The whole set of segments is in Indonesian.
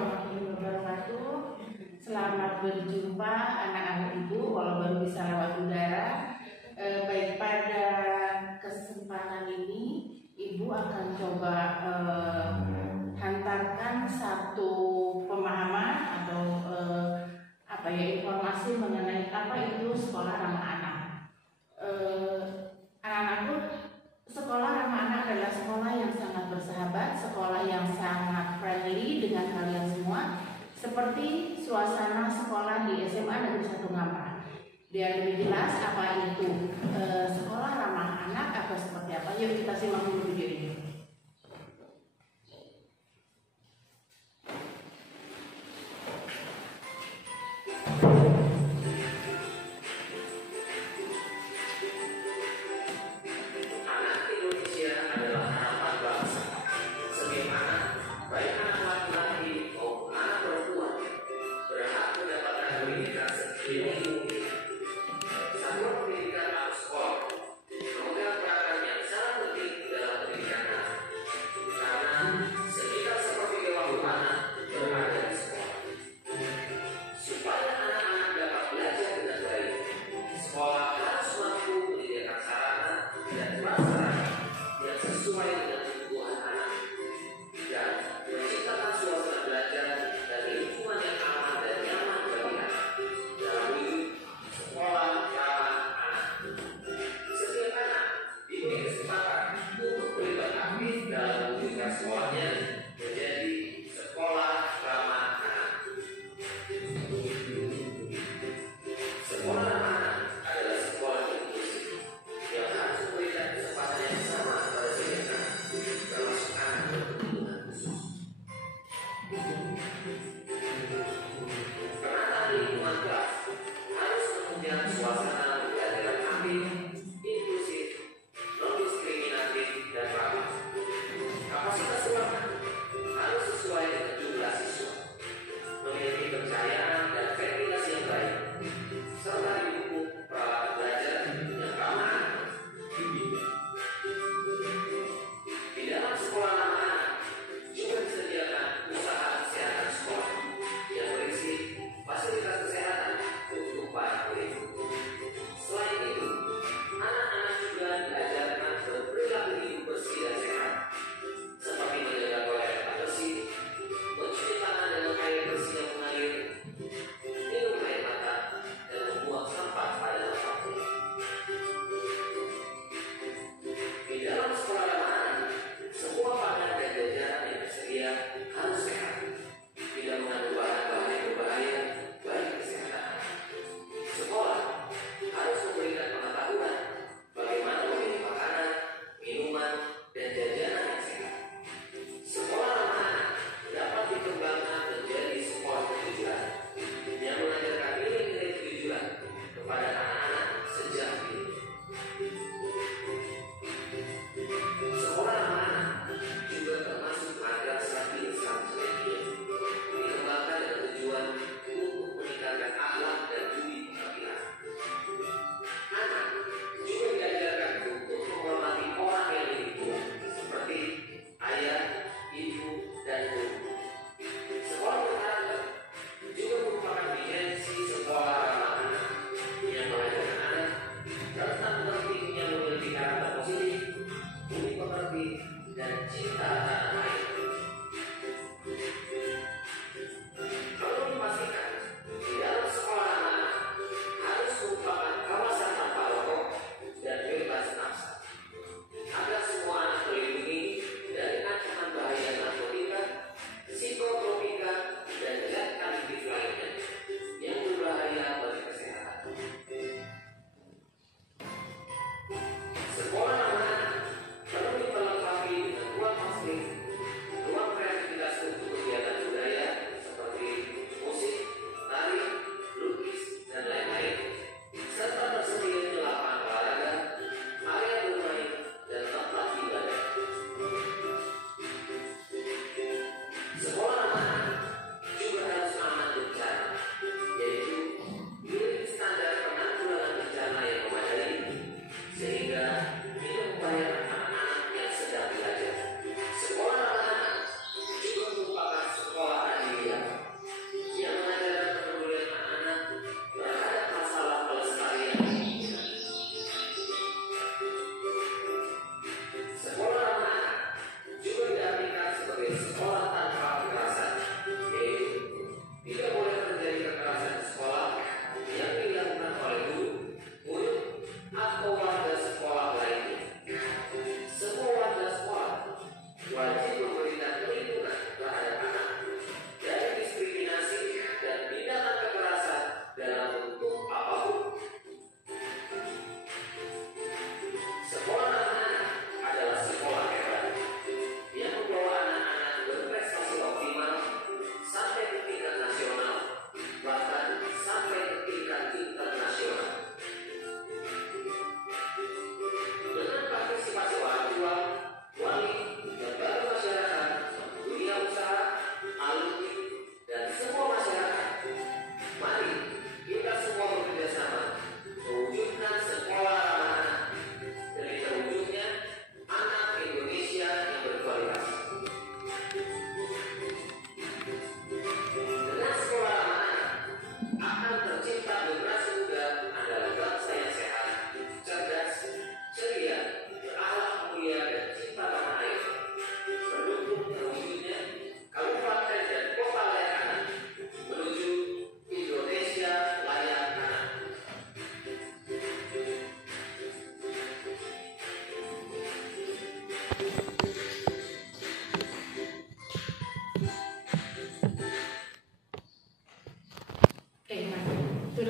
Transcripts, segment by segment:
warahmatullahi wabarakatuh. Selamat berjumpa anak-anak ibu, walau baru bisa lewat udara. Baik, pada kesempatan ini ibu akan coba hantarkan satu pemahaman atau informasi mengenai apa itu sekolah ramah anak. Anak-anakku, sekolah ramah anak adalah sekolah yang sangat bersahabat, sekolah yang sangat friendly dengan kalian semua, seperti suasana sekolah di SMA Negeri 1 Ngampar. Biar lebih jelas apa itu sekolah ramah anak atau seperti apa, yuk kita simak dulu video ini.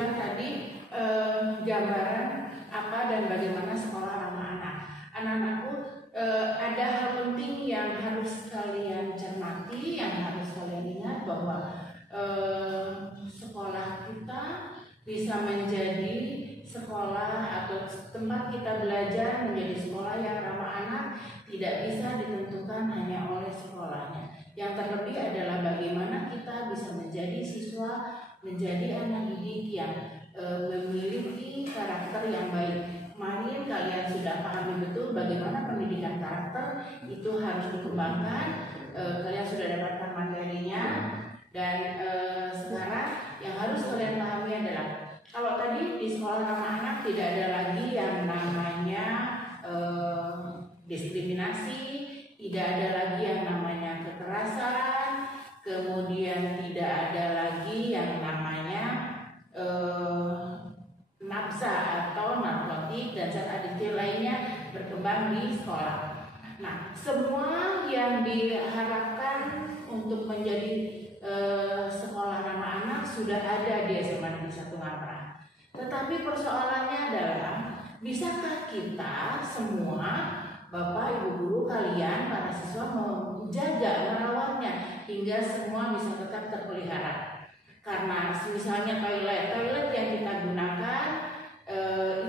bilang tadi gambaran apa dan bagaimana sekolah ramah anak. Anak-anakku, ada hal penting yang harus kalian cermati, yang harus kalian ingat bahwa sekolah kita bisa menjadi sekolah atau tempat kita belajar menjadi sekolah yang ramah anak tidak bisa ditentukan hanya oleh sekolahnya. Yang terlebih adalah bagaimana kita bisa menjadi siswa, menjadi anak didik yang memiliki karakter yang baik. Kemarin kalian sudah pahami betul bagaimana pendidikan karakter itu harus dikembangkan. Kalian sudah dapatkan materinya dan sekarang yang harus kalian pahami adalah kalau tadi di sekolah ramah anak tidak ada lagi yang namanya diskriminasi, tidak ada lagi yang namanya kekerasan, kemudian tidak ada lagi yang namanya nafsa atau narkotik dan zat adiktif lainnya berkembang di sekolah. Nah, semua yang diharapkan untuk menjadi sekolah ramah anak sudah ada di SMA Negeri 1 Ngamprah. Tetapi persoalannya adalah, bisakah kita semua, Bapak, Ibu guru kalian, para siswa menjaga, merawatnya hingga semua bisa tetap terpelihara? Karena misalnya toilet yang kita gunakan,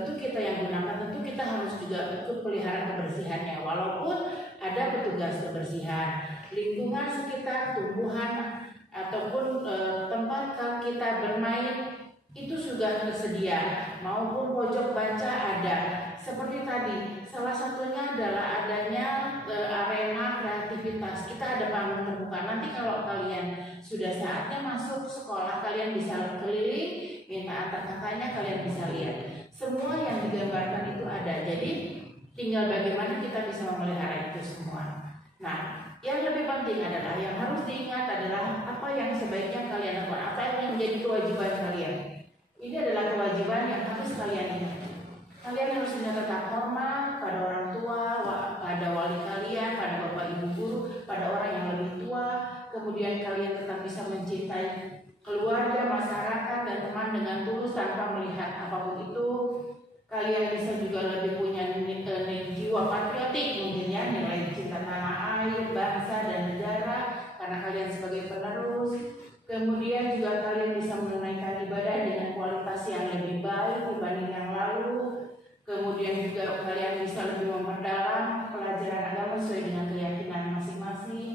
itu kita yang gunakan, tentu kita harus juga ikut pelihara kebersihannya. Walaupun ada petugas kebersihan, lingkungan sekitar, tumbuhan ataupun tempat kita bermain itu sudah tersedia, maupun pojok baca ada. Seperti tadi, salah satunya adalah adanya arena kreativitas. Kita ada panggung terbuka. Nanti kalau kalian sudah saatnya masuk sekolah, kalian bisa keliling, minta antar kakaknya, kalian bisa lihat. Semua yang digambarkan itu ada. Jadi tinggal bagaimana kita bisa memelihara itu semua. Nah, yang lebih penting adalah, yang harus diingat adalah apa yang sebaiknya kalian lakukan, apa yang menjadi kewajiban kalian. Ini adalah kewajiban yang harus kalian ingat. Kalian harus tetap hormat pada orang tua, pada wali kalian, pada bapak ibu guru, pada orang yang lebih tua. Kemudian kalian tetap bisa mencintai keluarga, masyarakat, dan teman dengan tulus tanpa melihat apapun itu. Kalian bisa juga lebih punya jiwa patriotik, mungkin ya, nilai cinta tanah air, bangsa, dan negara, karena kalian sebagai penerus. Kemudian juga kalian bisa menunaikan ibadah dengan kualitas yang lebih baik dibanding yang lalu. Kemudian juga kalian bisa lebih memperdalam pelajaran agama sesuai dengan keyakinan masing-masing.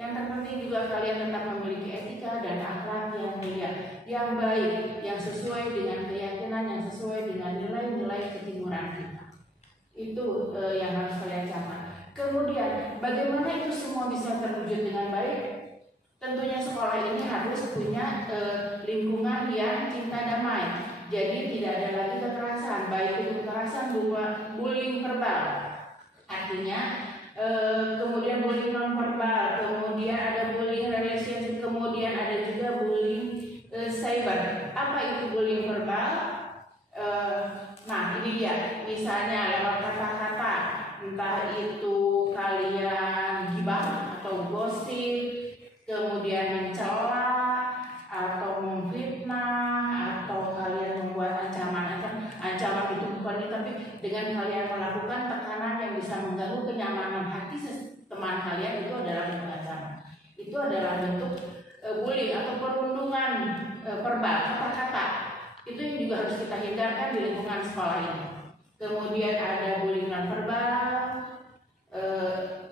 Yang terpenting juga kalian tetap memiliki etika dan akhlak yang mulia, yang baik, yang sesuai dengan keyakinan, yang sesuai dengan nilai-nilai ketimuran kita. Itu yang harus kalian catat. Kemudian bagaimana itu semua bisa terwujud dengan baik? Tentunya sekolah ini harus punya lingkungan yang cinta damai. Jadi tidak ada lagi kekerasan, baik itu kekerasan bullying verbal. Artinya kemudian bullying non verbal, kemudian ada bullying relationship, kemudian ada juga bullying cyber. Apa itu bullying verbal? Nah ini dia, misalnya lewat kata-kata, entah itu kalian gibah atau gosip, kemudian mencela atau memfitnah, atau kalian membuat ancaman itu bukan itu, tapi dengan kalian melakukan tekanan yang bisa mengganggu kenyamanan hati teman kalian, itu adalah bentuk ancaman. Itu adalah bentuk bullying atau perundungan verbal, kata-kata. Itu yang juga harus kita hindarkan di lingkungan sekolah ini. Kemudian ada bullying non verbal.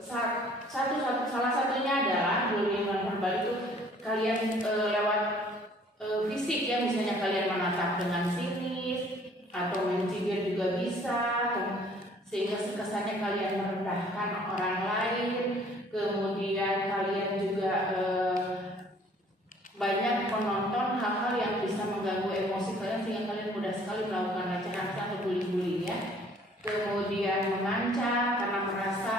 Salah satunya adalah bullying non verbal itu kalian lewat fisik ya, misalnya kalian menatap dengan sinis atau mencibir juga bisa, sehingga kesannya kalian merendahkan orang lain. Kemudian kalian juga banyak menonton hal-hal yang bisa mengganggu emosi kalian, sehingga kalian mudah sekali melakukan recehan atau bullying ya. Kemudian mengancam karena merasa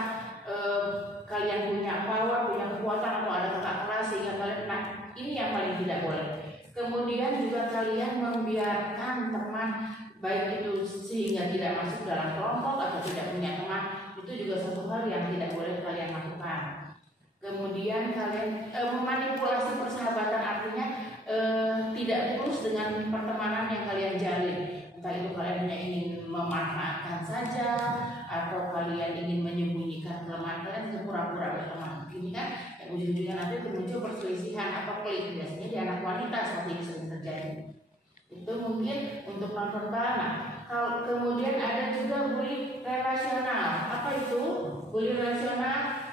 kalian punya power, punya kekuatan, atau ada kakak kelas sehingga kalian, nah ini yang paling tidak boleh. Kemudian juga kalian membiarkan teman baik itu sehingga tidak masuk dalam kelompok atau tidak punya teman, itu juga satu hal yang tidak boleh kalian lakukan. Kemudian kalian memanipulasi persahabatan, artinya tidak tulus dengan pertemanan yang kalian jalin. Entah itu kalian hanya ingin memanfaatkan saja, atau kalian ingin menyembunyikan kelemahan kalian untuk pura-pura berteman. Begini kan, yang ujung-ujungnya nanti muncul perselisihan apa klik. Biasanya di anak wanita seperti ini sering terjadi. Itu mungkin untuk non-verbal. Nah, kemudian ada juga bully relasional. Apa itu bully relasional?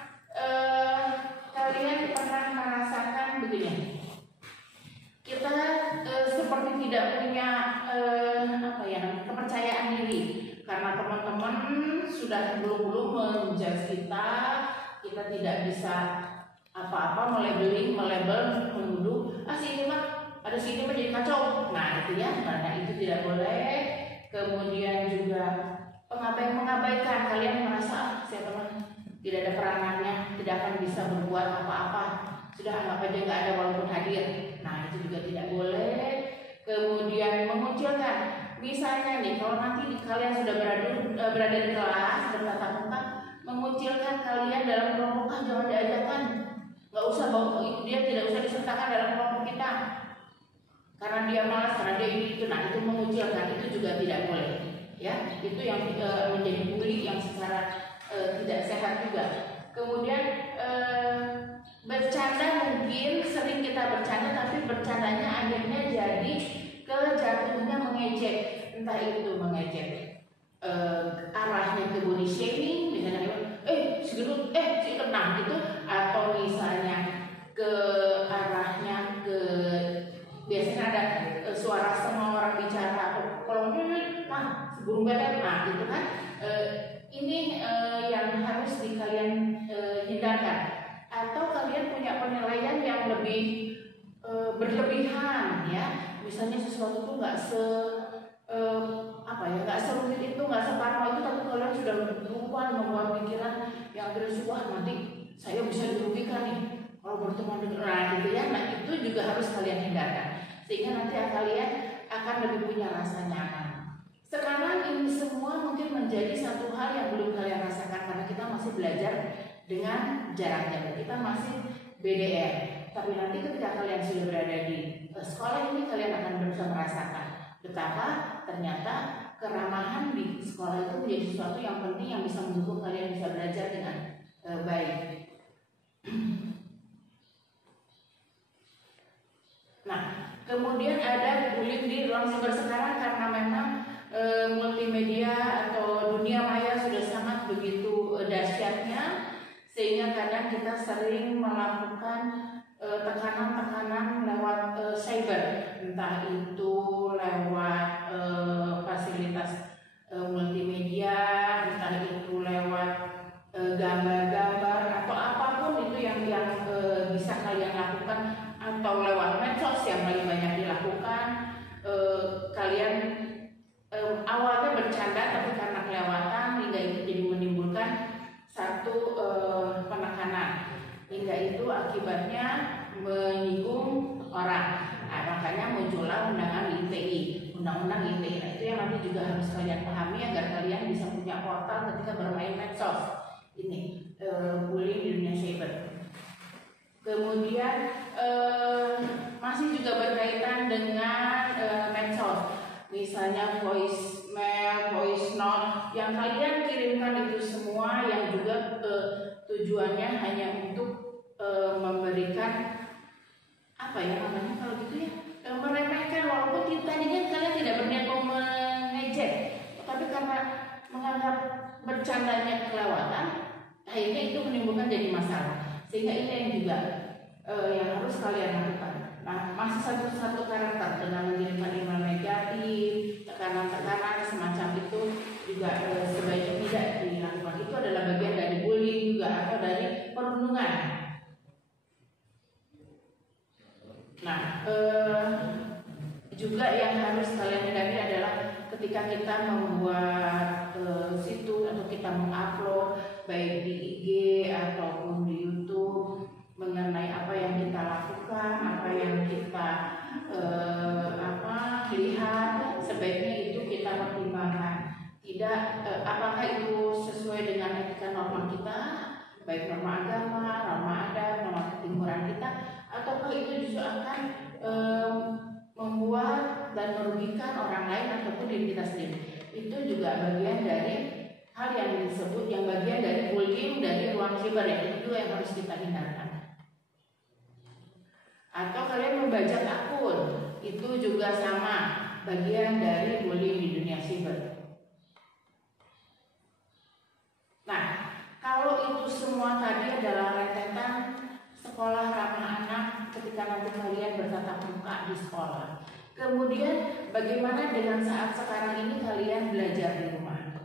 Kalian pernah merasakan begini, kita seperti tidak punya kepercayaan diri karena teman-teman sudah belum menjudge kita tidak bisa apa-apa, melabel, menuduh, si ini mah ada sini menjadi kacau. Nah itu ya, karena itu tidak boleh. Kemudian juga mengabaikan, kalian merasa siapa mah tidak ada peranannya, tidak akan bisa berbuat apa-apa, sudah anggap aja nggak ada walaupun hadir. Nah itu juga tidak boleh. Kemudian mengucilkan, misalnya nih kalau nanti kalian sudah berada di kelas bertatap muka, mengucilkan kalian dalam kelompok, jangan diajarkan, nggak usah bawa, dia tidak usah disertakan dalam kelompok kita karena dia malas, karena dia itu. Nah itu mengucilkan, itu juga tidak boleh ya. Itu yang menjadi bully yang secara tidak sehat juga. Kemudian bercanda, mungkin sering kita bercanda tapi bercandanya akhirnya jadi jatuhnya mengejek. Entah itu mengejek arahnya ke body shaming, misalnya si gendut, si tenang gitu, atau misalnya ke arahnya ke biasanya ada suara semua orang bicara, kalau burung bebek, nah itu kan ini yang harus kalian hindarkan. Atau kalian punya penilaian yang lebih berlebihan ya, misalnya sesuatu tuh nggak nggak serumit itu, nggak separno itu, tapi kalian sudah berubah membuat pikiran yang terus, wah nanti saya bisa dirugikan nih kalau berteman dengan gitu ya. Nah itu juga harus kalian hindarkan sehingga nanti kalian akan lebih punya rasa nyaman. Sekarang ini semua mungkin menjadi satu hal yang belum kalian rasakan karena kita masih belajar dengan jarak jauh, kita masih BDR. Tapi nanti ketika kalian sudah berada di sekolah ini, kalian akan bisa merasakan betapa ternyata keramahan di sekolah itu menjadi sesuatu yang penting yang bisa mendukung kalian bisa belajar dengan baik. Nah, kemudian ada bullying di ruang cyber sekarang karena memang multimedia atau dunia maya sudah sangat begitu dahsyatnya, sehingga kadang kita sering melakukan tekanan-tekanan lewat cyber, entah itu lewat fasilitas multimedia, entah itu lewat gambar-gambar atau apapun itu yang bisa kalian lakukan, atau lewat medsos yang paling banyak dilakukan. Kalian awalnya bercanda tapi karena kelewatan hingga itu jadi menimbulkan satu penekanan, hingga itu akibatnya menyinggung orang. Nah, makanya muncullah undang-undang ITE. Nah, itu yang nanti juga harus kalian pahami agar kalian bisa punya portal ketika bermain medsos. Ini bullying di dunia cyber. Kemudian masih juga berkaitan dengan medsos. Misalnya voicemail, voice note yang kalian kirimkan itu semua yang juga tujuannya hanya untuk memberikan apa ya namanya kalau gitu ya, meremehkan, walaupun tadinya kalian tidak berniat mau mengejek, tapi karena menganggap bercandanya kelewatan, akhirnya itu menimbulkan jadi masalah. Sehingga ini yang juga yang harus kalian lakukan. Nah, masih satu karakter dengan mengirimkan email negatif, tekanan-tekanan semacam itu juga sebaiknya tidak dilakukan. Itu adalah bagian dari bullying juga atau dari perundungan. Nah, juga yang harus kalian hindari adalah ketika kita membuat situs atau kita mengupload baik di IG ataupun di YouTube mengenai apa yang kita lakukan, apa yang kita lihat, sebaiknya itu kita pertimbangkan. Tidak apakah itu sesuai dengan etika norma kita, baik norma agama, norma adat, norma ketimuran kita, ataukah itu justru akan membuat dan merugikan orang lain ataupun diri kita sendiri. Itu juga bagian dari hal yang disebut yang bagian dari bullying dari ruang siber, ya. Itu juga yang harus kita hindarkan. Atau kalian membajak akun, itu juga sama, bagian dari bullying di dunia siber. Nah, kalau itu semua tadi adalah rentetan sekolah ramah anak ketika nanti kalian bertatap muka di sekolah. Kemudian bagaimana dengan saat sekarang ini kalian belajar di rumah?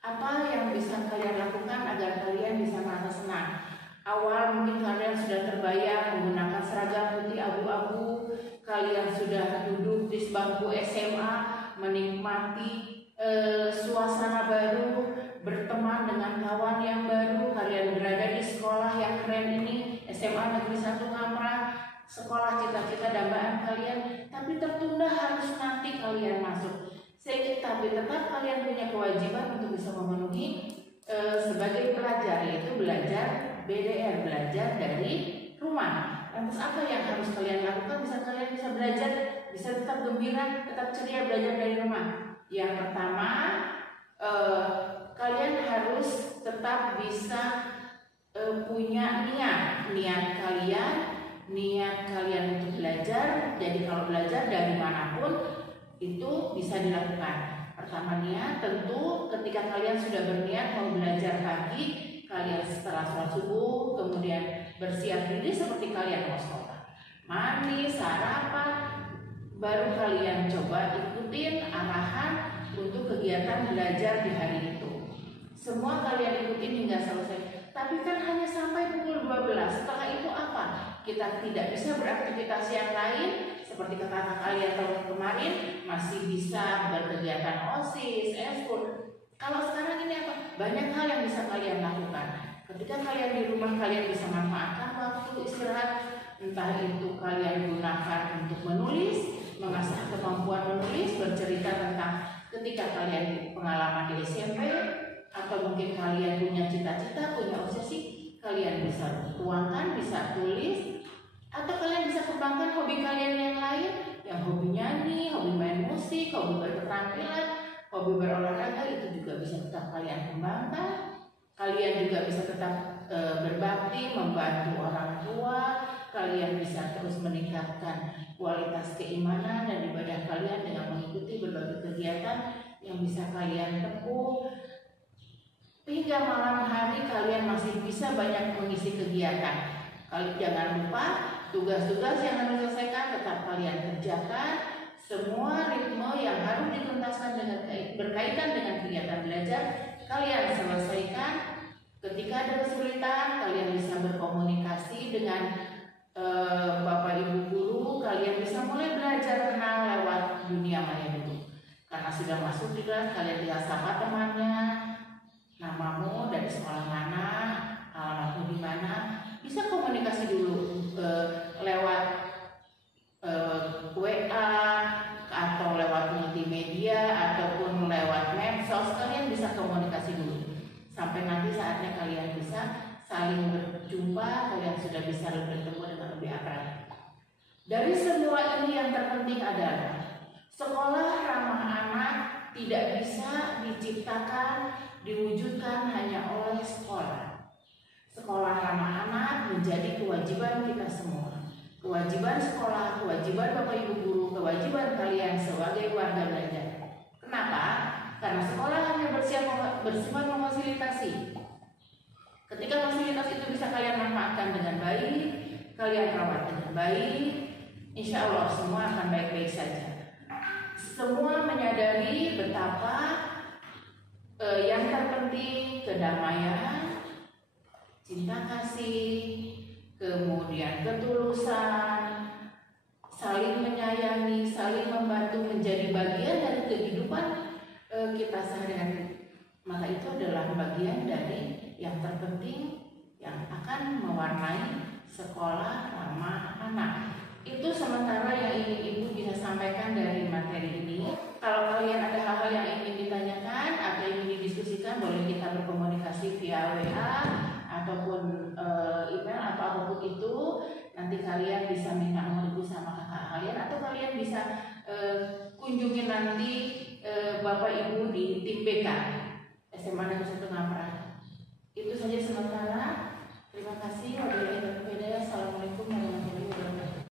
Apa yang bisa kalian lakukan agar kalian bisa merasa senang? Awal mungkin kalian sudah terbayang menggunakan seragam putih abu-abu, kalian sudah duduk di bangku SMA menikmati suasana baru, berteman dengan kawan yang baru, kalian berada di sekolah yang keren ini, SMA Negeri 1 Ngamrah, sekolah cita-cita dambaan kalian, tapi tertunda harus nanti kalian masuk. Tapi tetap kalian punya kewajiban untuk bisa memenuhi sebagai pelajar, yaitu belajar BDR, belajar dari rumah. Lantas apa yang harus kalian lakukan? Kalian bisa belajar, bisa tetap gembira, tetap ceria belajar dari rumah. Yang pertama, kalian harus tetap bisa punya niat kalian untuk belajar. Jadi kalau belajar dari manapun itu bisa dilakukan. Pertama niat, tentu ketika kalian sudah berniat mau belajar pagi, kalian setelah sholat subuh kemudian bersiap diri seperti kalian mau sekolah, mandi, sarapan, baru kalian coba ikutin arahan untuk kegiatan belajar di hari itu. Semua kalian ikutin hingga selesai. Tapi kan hanya sampai pukul 12. Setelah itu apa? Kita tidak bisa beraktivitas yang lain. Seperti kata kalian tahun kemarin, masih bisa berkegiatan OSIS, eskul. Kalau sekarang ini apa? Banyak hal yang bisa kalian lakukan. Ketika kalian di rumah, kalian bisa manfaatkan waktu istirahat. Entah itu kalian gunakan untuk menulis, mengasah kemampuan menulis, bercerita tentang ketika kalian pengalaman di SMP, atau mungkin kalian punya cita-cita, punya obsesi, kalian bisa tuangkan, bisa tulis, atau kalian bisa kembangkan hobi kalian yang lain, yang hobi nyanyi, hobi main musik, hobi berketerampilan, hobi berolahraga, itu juga bisa tetap kalian kembangkan. Kalian juga bisa tetap berbakti, membantu orang tua. Kalian bisa terus meningkatkan kualitas keimanan dan ibadah kalian dengan mengikuti berbagai kegiatan yang bisa kalian tempuh. Hingga malam hari kalian masih bisa banyak mengisi kegiatan. Kalian jangan lupa tugas-tugas yang harus diselesaikan tetap kalian kerjakan. Semua ritme yang harus dituntaskan dengan berkaitan dengan kegiatan belajar kalian selesaikan. Ketika ada kesulitan, kalian bisa berkomunikasi dengan Bapak Ibu guru. Kalian bisa mulai belajar kenal lewat dunia maya dulu. Karena sudah masuk di kelas, kalian bisa sapa temannya, namamu, dari sekolah mana, alamatmu di mana. Bisa komunikasi dulu lewat WA atau lewat multimedia ataupun lewat medsos. Kalian bisa komunikasi dulu sampai nanti saatnya kalian bisa saling berjumpa, kalian sudah bisa bertemu dengan lebih akrab. Dari semua ini yang terpenting adalah sekolah ramah anak tidak bisa diciptakan, diwujudkan hanya oleh sekolah. Sekolah ramah anak menjadi kewajiban kita semua. Kewajiban sekolah, kewajiban Bapak Ibu guru, kewajiban kalian sebagai warga belajar. Kenapa? Karena sekolah hanya bersifat memfasilitasi. Ketika fasilitas itu bisa kalian manfaatkan dengan baik, kalian rawat dengan baik, insya Allah semua akan baik-baik saja. Semua menyadari betapa yang terpenting kedamaian, cinta kasih, kemudian ketulusan, saling menyayangi, saling membantu menjadi bagian dari kehidupan kita sehari-hari. Maka itu adalah bagian dari yang terpenting yang akan mewarnai sekolah ramah anak. Itu sementara yang ingin Ibu bisa sampaikan dari materi ini. Kalau kalian ada hal-hal yang ingin ditanyakan atau ingin didiskusikan, boleh kita berkomunikasi via WA ataupun email atau apapun itu. Nanti kalian bisa minta nomor Ibu sama kakak kalian, atau kalian bisa nanti Bapak Ibu di tim BK SMA Negeri 1 Ngapra. Itu saja sementara. Terima kasih. Wabillahi taufiq. Assalamualaikum warahmatullahi wabarakatuh.